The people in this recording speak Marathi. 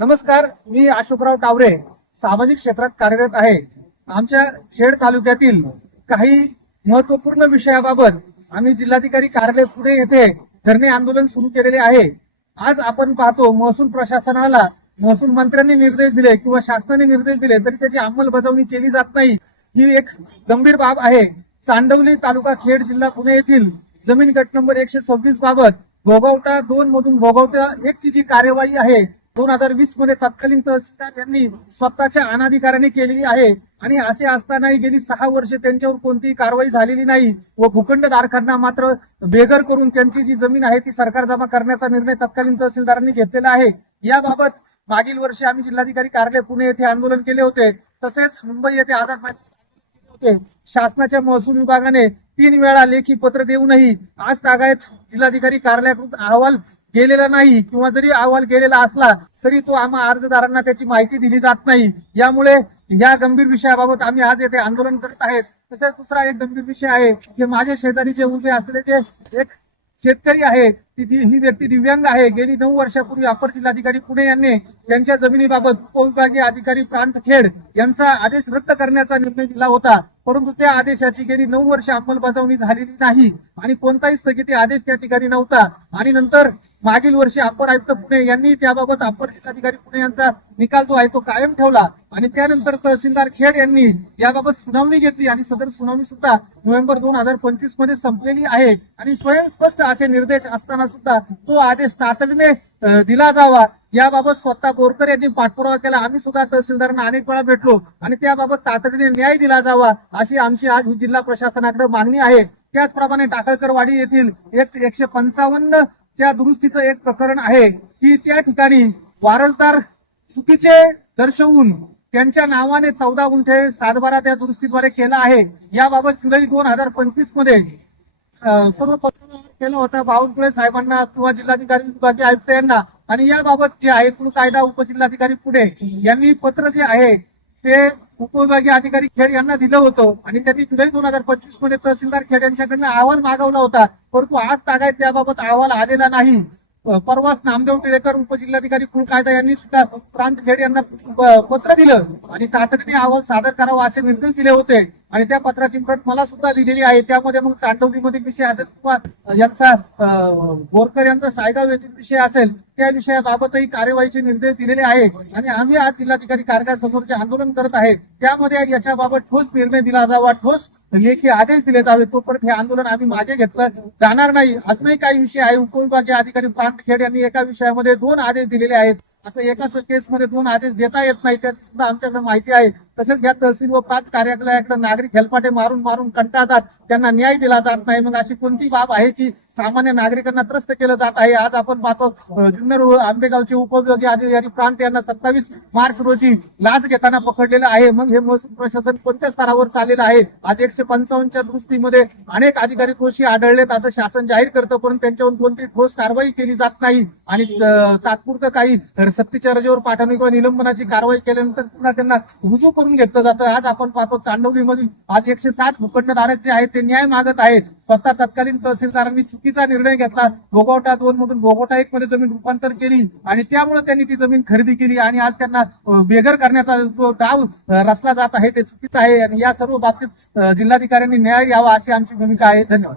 नमस्कार, मी अशोकराव टावरे सामाजिक क्षेत्रात कार्यरत आहे। आमच्या खेड तालुक्यातील काही महत्त्वपूर्ण विषयाबाबत आम्ही जिल्हाधिकारी कार्यालय पुणे येथे धरणे आंदोलन सुरू केलेले आहे। आज आपण पाहतो महसूल प्रशासनाला महसूल मंत्र्यांनी निर्देश दिले किंवा शासनाने निर्देश दिले तरी त्याची अंमलबजावणी केली जात नाही, ही एक गंभीर बाब आहे। चांडवली तालुका खेड जिल्हा पुणे येथील जमीन गट नंबर 126 बाबत भोगवटा 2 मधून भोगवटा 1 ची जी कार्यवाही आहे 2020 मध्ये तत्कालीन तहसीलदार यांनी स्वतःच्या अनाधिकाराने केलेली आहे आणि असे असतानाही गेली 6 वर्षे त्यांच्यावर कोणतीही कारवाई झालेली नाही व भूखंडधारकांना मात्र बेघर करून त्यांची जी जमीन आहे ती सरकार जमा करण्याचा निर्णय तत्कालीन तहसीलदारांनी घेतलेला आहे। याबाबत मागील वर्षी आम्ही जिल्हाधिकारी कार्यालय पुणे येथे आंदोलन केले होते, तसेच मुंबई येथे आझाद मैदानावर होते। शासनाच्या महसूल विभागाने 3 वेळा लेखी पत्र देऊनही आज तागायत जिल्हाधिकारी कार्यालयाकडून अहवाल गेलेला नाही किंवा जरी अहवाल गेलेला असला तरी तो आम्हा अर्जदारांना त्याची माहिती दिली जात नाही। यामुळे या गंभीर विषयाबाबत आम्ही आज येथे आंदोलन करत आहेत। तसेच दुसरा एक गंभीर विषय आहे की माझ्या शेजारी जे उभे असलेले जे एक शेतकरी आहे ही व्यक्ती दिव्यांग आहे। गेली 9 वर्षापूर्वी अपर जिल्हाधिकारी पुणे यांनी त्यांच्या जमिनीबाबत उपविभागीय अधिकारी प्रांत खेड यांचा आदेश रद्द करण्याचा निर्णय दिला होता, परंतु त्या आदेशाची गेली 9 वर्ष अंमलबजावणी झालेली नाही आणि कोणताही स्थगिती आदेश त्या ठिकाणी नव्हता। आणि नंतर मागील वर्षी अपर आयुक्त पुणे यांनी त्याबाबत अपर जिल्हाधिकारी पुणे यांचा निकाल जो आहे तो कायम ठेवला आणि त्यानंतर तहसीलदार खेड यांनी याबाबत सुनावणी घेतली आणि सदर सुनावणी सुद्धा नोव्हेंबर 2025 मध्ये संपलेली आहे आणि स्वयंस्पष्ट असे निर्देश असताना सुद्धा तो आदेश तातडीने दिला जावा याबाबत स्वतः बोरकर यांनी पाठपुरावा केला। आम्ही सुद्धा तहसीलदारांना अनेक वेळा भेटलो आणि त्याबाबत तातडीने न्याय दिला जावा अशी आमची आज जिल्हा प्रशासनाकडे मागणी आहे। त्याचप्रमाणे टाकळकरवाडी येथील 155 च्या दुरुस्तीचं एक प्रकरण आहे की त्या ठिकाणी वारसदार चुकीचे दर्शवून त्यांच्या नावाने 14 गुंठे सातबारा त्या दुरुस्तीद्वारे केला आहे। याबाबत जुलै 2025 मध्ये सर्व पत्र केलं होतं बावनकुळे साहेबांना किंवा जिल्हाधिकारी विभागीय आयुक्त यांना आणि याबाबत जे आहे तो कायदा उपजिल्हाधिकारी पुणे यांनी पत्र जे आहे ते उपविभागीय अधिकारी खेड यांना दिलं होतं आणि त्यांनी जुलै 2025 मध्ये तहसीलदार खेड यांच्याकडनं अहवाल मागवला होता, परंतु आज तागायत त्याबाबत अहवाल आलेला नाही। परवाच नामदेव टिळेकर उपजिल्हाधिकारी कुळ कायदा यांनी सुद्धा प्रांत खेड यांना पत्र दिलं आणि तातडीने अहवाल सादर करावा असे निर्देश दिले होते आणि त्या पत्राची प्रत मला सुद्धा दिलेली आहे। त्यामध्ये मग चांडवलीमध्ये विषय असेल किंवा यांचा बोरकर यांचा सायगाव येथील विषय असेल त्या विषयाबाबतही कार्यवाहीचे निर्देश दिलेले आहेत आणि आम्ही आज जिल्हाधिकारी कार्यालयासमोर जे आंदोलन करत आहे त्यामध्ये याच्याबाबत ठोस निर्णय दिला जावा, ठोस लेखी आदेश दिले जावे। तोपर्यंत हे आंदोलन आम्ही मागे घेतलं जाणार नाही। अजूनही काही विषय आहे। उपविभागीय अधिकारी प्रांत खेड यांनी एका विषयामध्ये 2 आदेश दिलेले आहेत, असं एकाच केसमध्ये 2 आदेश देता येत नाही त्याची सुद्धा आमच्याकडे माहिती आहे। तसेच या तहसील व प्रांत कार्यालयाकडे नागरिक हेलपाटे मारून मारून कंटाळतात, त्यांना न्याय दिला जात नाही। मग अशी कोणती बाब आहे की सामान्य नागरिकांना त्रस्त केलं जात आहे? आज आपण पाहतो जुन्नर आंबेगावचे उपविभागीय अधिकारी प्रांत यांना 27 मार्च रोजी लाच घेताना पकडलेलं आहे। मग हे महसूल प्रशासन कोणत्या स्तरावर चाललेलं आहे? आज 155 च्या दुरुस्तीमध्ये अनेक अधिकारी दोषी आढळलेत असं शासन जाहीर करतं, पण त्यांच्यावर कोणती ठोस कारवाई केली जात नाही आणि तात्पुरतं काही सक्तीच्या रजेवर पाठवणे किंवा निलंबनाची कारवाई केल्यानंतर पुन्हा त्यांना रुजू करून घेतलं जातं। आज आपण पाहतो चांडवलीमध्ये आज 107 भूखंडधारक जे आहेत ते न्याय मागत आहेत। स्वतः तत्कालीन तहसीलदारांनी चुकीचा निर्णय घेतला, भोगवटा 2 मधून भोगवटा 1 मध्ये जमीन रूपांतर केली आणि त्यामुळे त्यांनी ती जमीन खरेदी केली आणि आज त्यांना बेघर करण्याचा जो डाव रचला जात आहे ते चुकीचं आहे आणि या सर्व बाबतीत जिल्हाधिकाऱ्यांनी न्याय द्यावा अशी आमची भूमिका आहे। धन्यवाद।